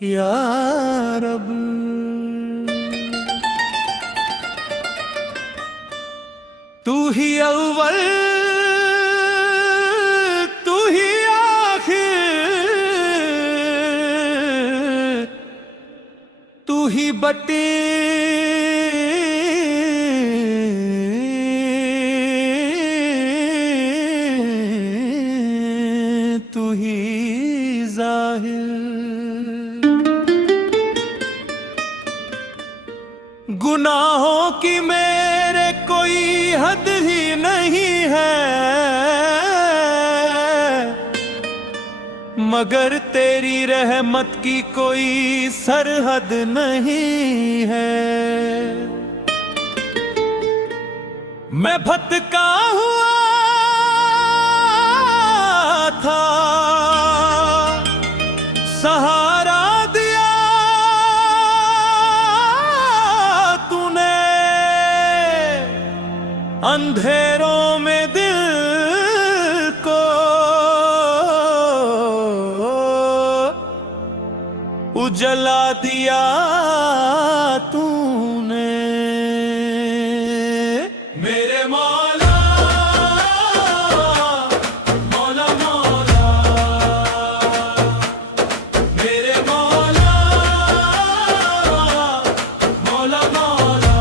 या रब। तू ही अव्वल तू ही आखिर, तू ही बटे तू ही जाहिर। गुनाहों की मेरे कोई हद ही नहीं है, मगर तेरी रहमत की कोई सरहद नहीं है। मैं भटका हुआ था, सहारा दिया तूने, अंधेरों में दिल को उजला दिया तूने। मेरे मौला मौला मौला, मेरे मौला मौला मौला।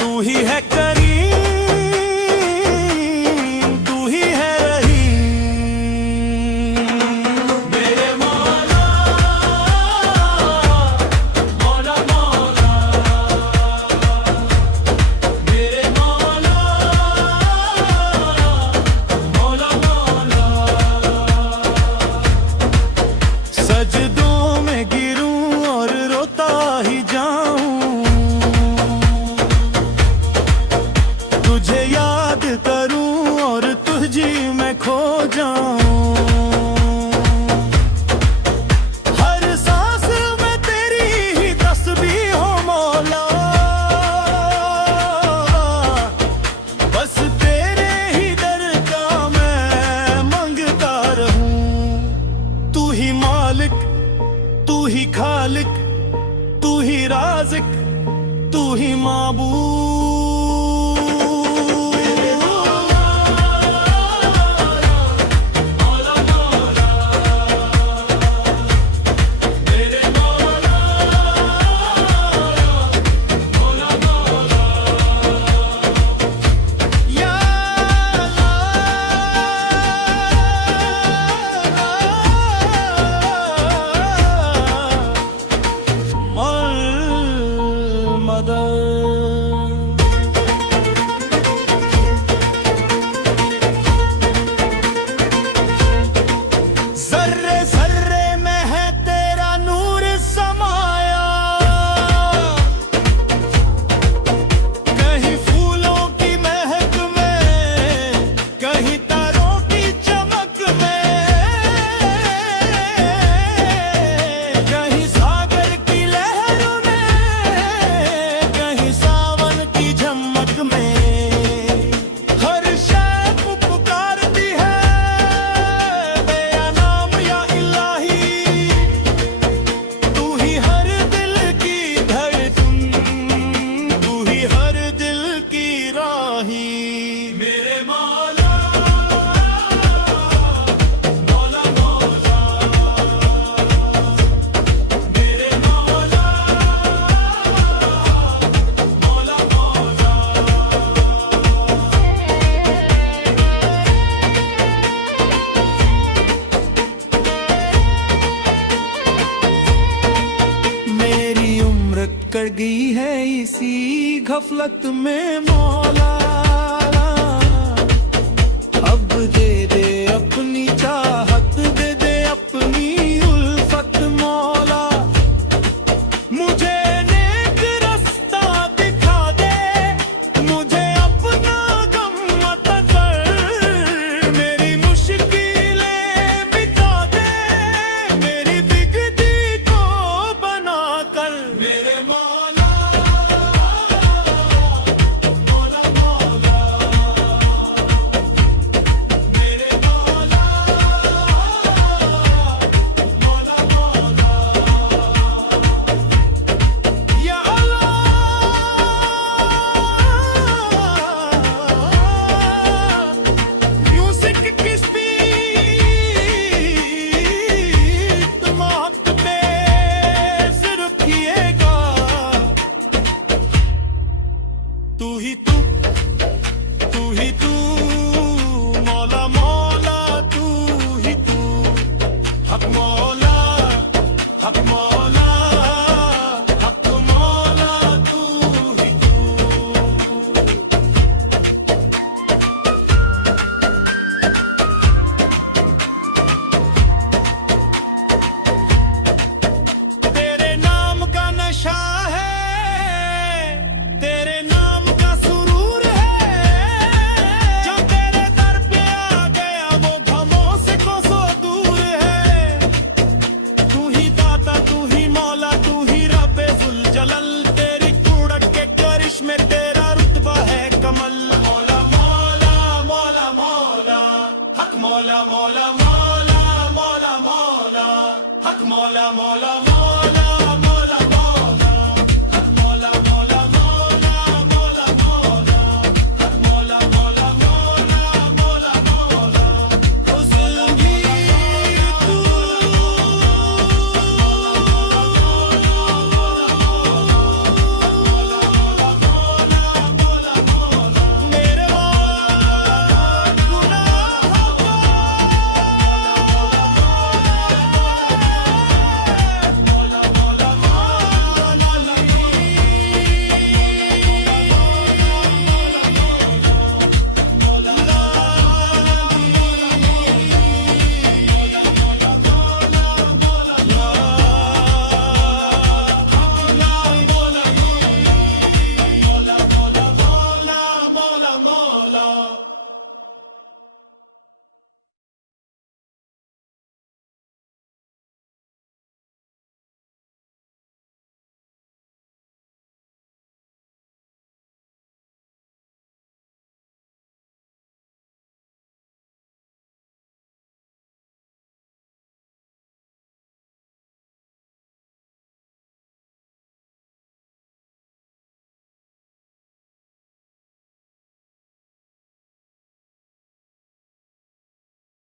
तू ही है करीम, तू ही है रहीम। मेरे मौला मौला मौला, मेरे मौला मौला मौला। सजदों में गिरूं और रोता ही जाऊं, तुझे याद करूं और तुझी में खो जाऊं। हर सांस में तेरी ही तस्बीह हो मौला, बस तेरे ही दर का मैं मांगता रहूं। तू ही मालिक, तू ही खालिक, तू ही राज़िक, तू ही माबूद। ज़र्रे ज़र्रे में है तेरा नूर समाया, कहीं फूलों की महक में, कहीं तारों की चमक में, कहीं सागर की लहर में, कहीं सावन की झमक में। हर शय पुकारती है तेरा नाम या इलाही। तू ही हर दिल की धड़कन, तू ही हर दिल की राही। मेरे मौला मौला मौला, मेरे मौला मौला मौला। मेरी उम्र कट गई है इसी गफलत में मौला, अब दे दे अपनी चाहत, दे दे अपनी उल्फत मौला। मुझे नेक रास्ता दिखा दे, मुझे अपना गम मत कर, मेरी मुश्किलें मिटा दे, मेरी बिगड़ी को बना कर। मेरे मौला मौला मौला, मेरे मौला तू ही तू तू ही तू